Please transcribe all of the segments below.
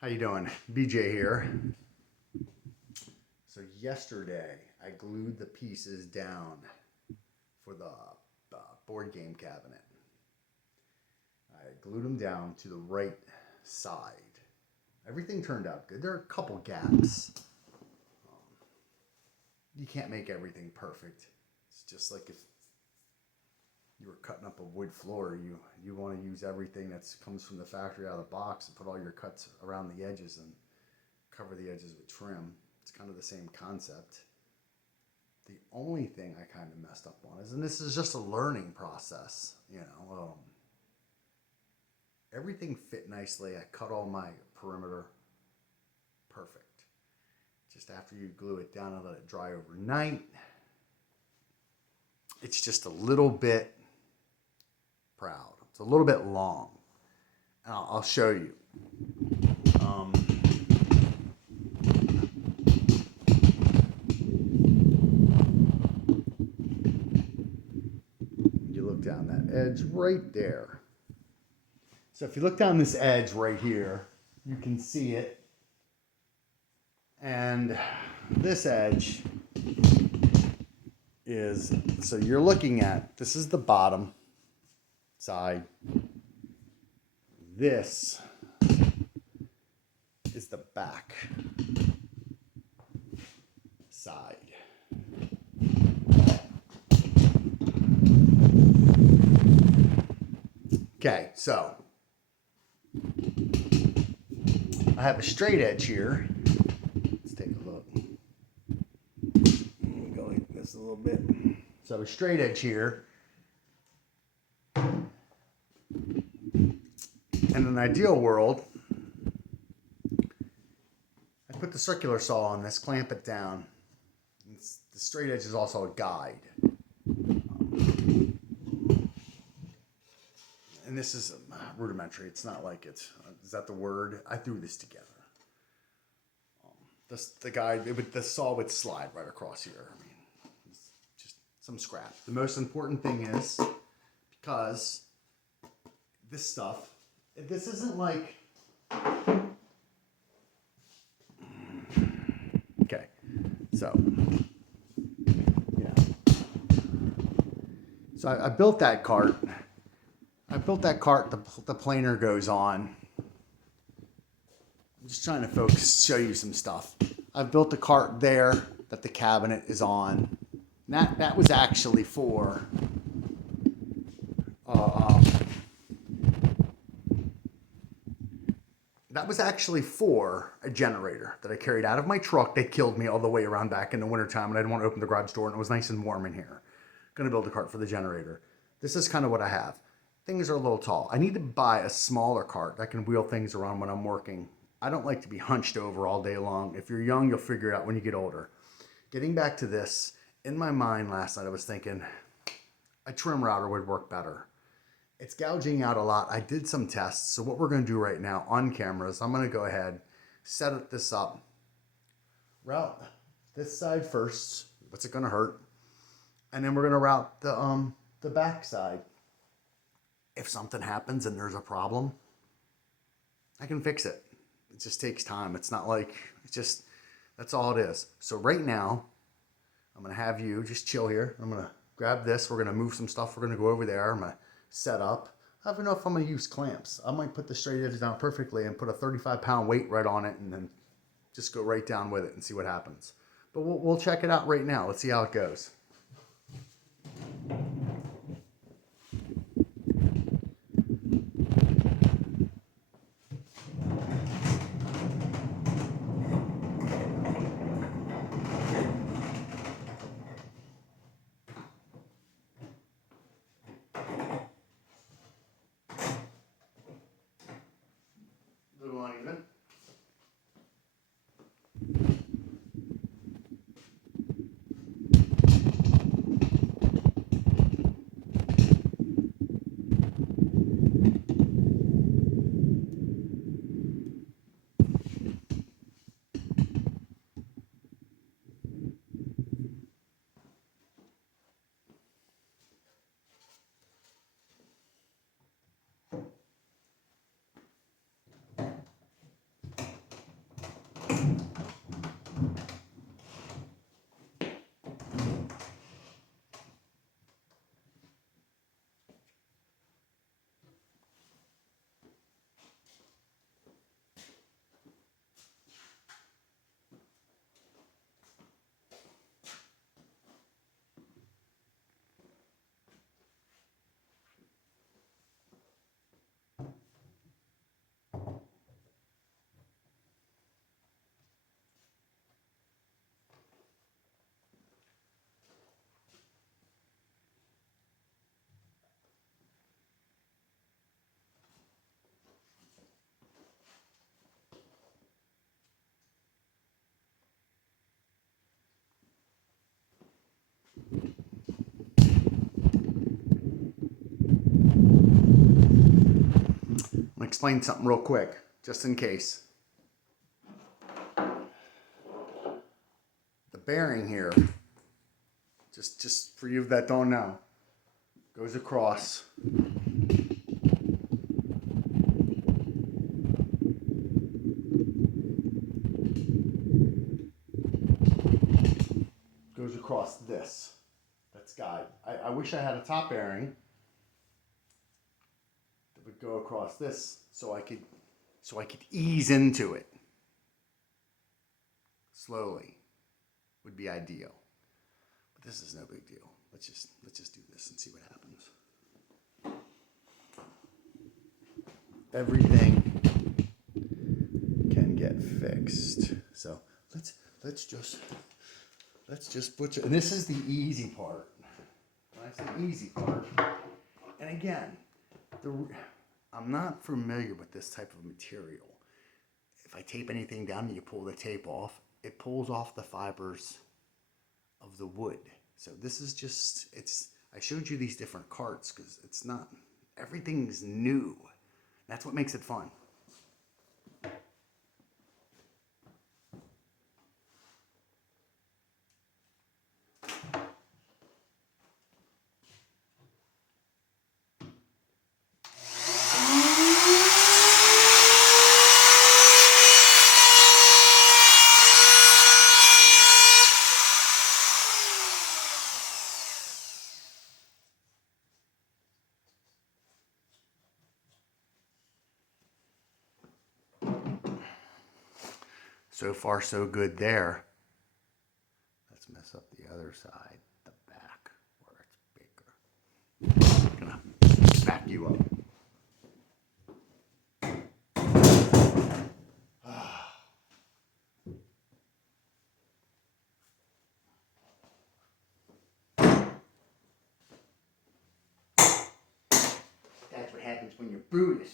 How you doing? BJ here. So yesterday I glued the pieces down for the board game cabinet. I glued them down to the right side. Everything turned out good. There are a couple gaps. You can't make everything perfect. It's just like if you were cutting up a wood floor, you want to use everything that comes from the factory out of the box and put all your cuts around the edges and cover the edges with trim. It's kind of the same concept. The only thing I kind of messed up on is, and this is just a learning process, everything fit nicely. I cut all my perimeter perfect. Just after you glue it down and let it dry overnight, it's just a little bit proud. It's a little bit long. And I'll show you. You look down that edge right there. So if you look down this edge right here, you can see it. And this edge is, so you're looking at, this is the bottom side. This is the back side. Okay, so I have a straight edge here. Let's take a look. Let me go like this a little bit. So I have a straight edge here. In an ideal world, I put the circular saw on this, clamp it down. The straight edge is also a guide. And this is rudimentary. It's not like it's, is that the word? I threw this together. The guide, the saw would slide right across here. I mean, it's just some scrap. The most important thing is, because this stuff, this isn't like, okay, so, yeah. So I built that cart. The planer goes on. I'm just trying to show you some stuff. I've built the cart there that the cabinet is on. That was actually for a generator that I carried out of my truck that killed me all the way around back in the wintertime, and I didn't want to open the garage door, and it was nice and warm in here. Gonna build a cart for the generator. This is kind of what I have. Things are a little tall. I need to buy a smaller cart that can wheel things around when I'm working. I don't like to be hunched over all day long. If you're young, you'll figure it out when you get older. Getting back to this, in my mind last night I was thinking a trim router would work better. It's gouging out a lot. I did some tests. So what we're going to do right now on cameras, I'm going to go ahead, set this up, route this side first. What's it going to hurt? And then we're going to route the back side. If something happens and there's a problem, I can fix it. It just takes time. It's not like, it's just, that's all it is. So right now, I'm going to have you just chill here. I'm going to grab this. We're going to move some stuff. We're going to go over there. I'm going to set up. I don't know if I'm going to use clamps. I might put the straight edge down perfectly and put a 35-pound weight right on it and then just go right down with it and see what happens. But we'll check it out right now. Let's see how it goes. Uneven. to explain something real quick, just in case. The bearing here, just for you that don't know, goes across. Goes across this. That's guide. I wish I had a top bearing that would go across this so I could ease into it slowly. Would be ideal. But this is no big deal. Let's just do this and see what happens. Everything can get fixed. So let's just butcher. And this is the easy part. When I say easy part, and again, I'm not familiar with this type of material. If I tape anything down and you pull the tape off, it pulls off the fibers of the wood. So this is just, I showed you these different carts because it's not, everything's new. That's what makes it fun. So far, so good there. Let's mess up the other side, the back, where it's bigger. I'm gonna back you up. That's what happens when you're Brutus.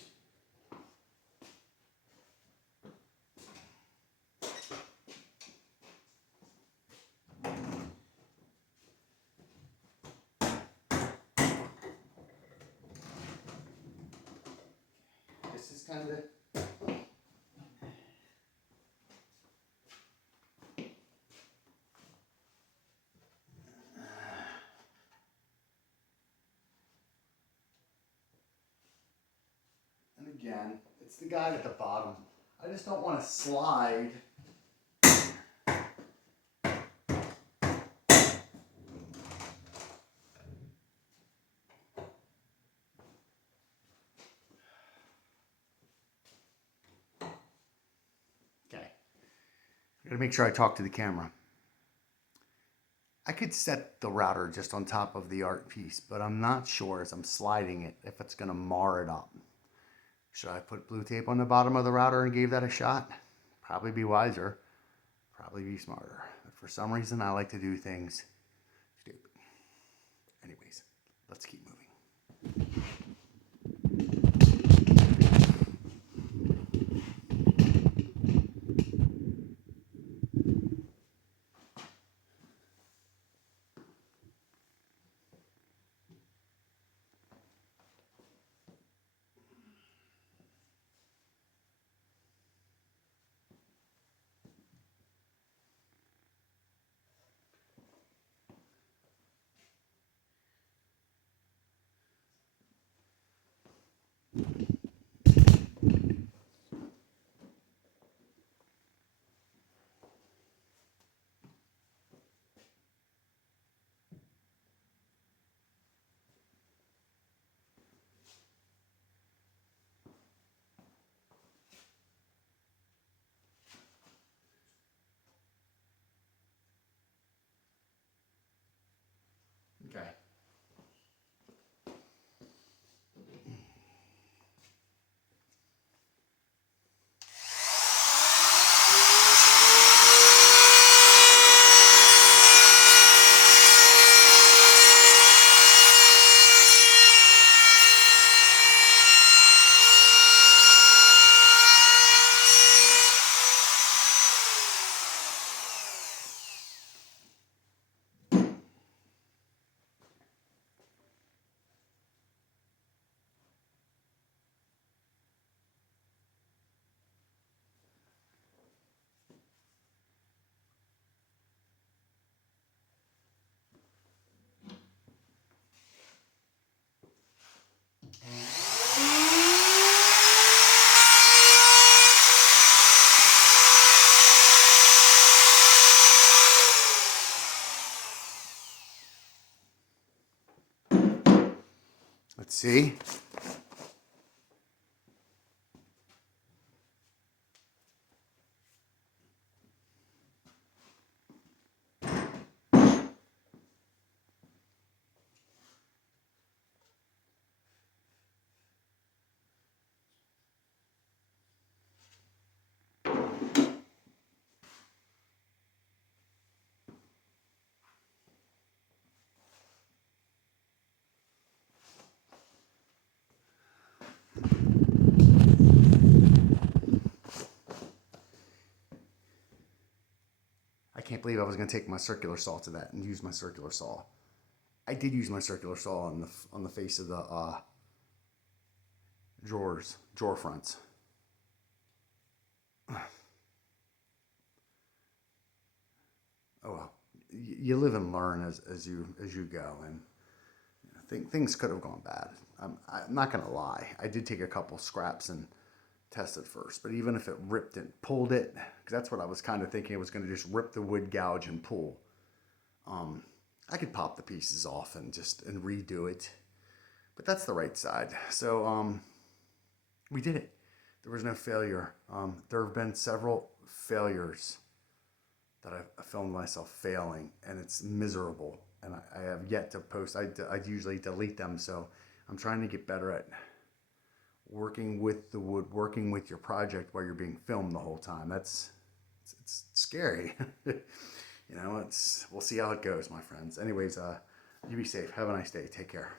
This is kind of and again, it's the guide at the bottom. I just don't want to slide. Okay. I gotta make sure I talk to the camera. I could set the router just on top of the art piece, but I'm not sure as I'm sliding it if it's gonna mar it up. Should I put blue tape on the bottom of the router and give that a shot? Probably be wiser, probably be smarter. But for some reason, I like to do things stupid. Anyways, let's keep moving. See? I can't believe I was going to take my circular saw to that and use my circular saw. I did use my circular saw on the face of the drawer fronts. Oh well, you live and learn as you go, and things could have gone bad. I'm not gonna lie. I did take a couple scraps and test it first, but even if it ripped and pulled it, because that's what I was kind of thinking, it was going to just rip the wood gouge and pull. Um, I could pop the pieces off and redo it, but that's the right side. So we did it. There was no failure. There have been several failures that I've filmed myself failing, and it's miserable. And I have yet to post. I usually delete them, so I'm trying to get better at working with the wood, working with your project while you're being filmed the whole time. It's scary. You know, we'll see how it goes, my friends. Anyways, you be safe. Have a nice day. Take care.